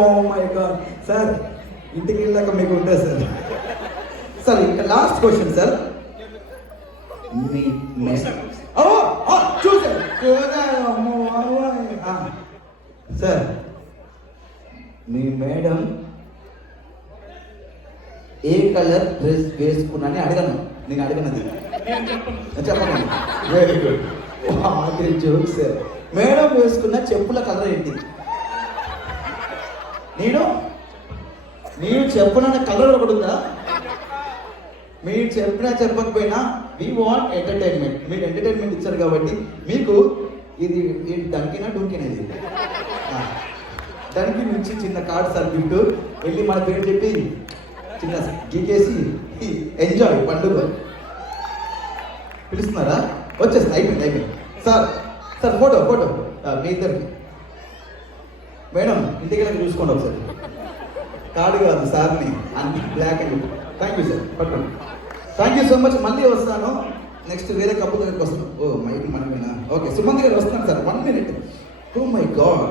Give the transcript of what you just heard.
Oh my God sir, ఇంటికి వెళ్ళాక మీకు ఉంటుంది సార్. సార్ ఇంకా లాస్ట్ క్వశ్చన్ సార్. మీ చూసారు సార్, మీ మేడం ఏ కలర్ డ్రెస్ వేసుకున్నాని అడగను, నేను అడగనది చెప్పండి. Very good, joke sir. Madam వేసుకున్న చెప్పుల కలర్ ఏంటి? నేను చెప్పిన కలర్ ఒకటి ఉందా? మీరు చెప్పినా చెప్పకపోయినా వీ వాంట్ ఎంటర్టైన్మెంట్. మీరు ఎంటర్టైన్మెంట్ ఇచ్చారు కాబట్టి మీకు ఇది డంకినా డుంకినా ఇది దానికి నుంచి చిన్న కార్డ్ సార్ గిఫ్ట్. వెళ్ళి మన పేరు చెప్పి చిన్న గీకేసి ఎంజాయ్ పండుగ పిలుస్తున్నారా? వచ్చేస్తా, అయిపోయింది. సార్ సార్ ఫోటో మీ ఇద్దరికి. మేడం ఇంటికి వెళ్ళి చూసుకోండి ఒకసారి. కార్డు కాదు సార్ని, అన్ని black and white. Thank you sir, పట్టుకోండి. Thank you so much. మళ్ళీ వస్తాను, నెక్స్ట్ వేరే కప్పుల దగ్గరికి వస్తాను. ఓ మైక్ మనమేనా? ఓకే, సుమంత్ గారు వస్తున్నాను sir, 1 minute. Oh my God.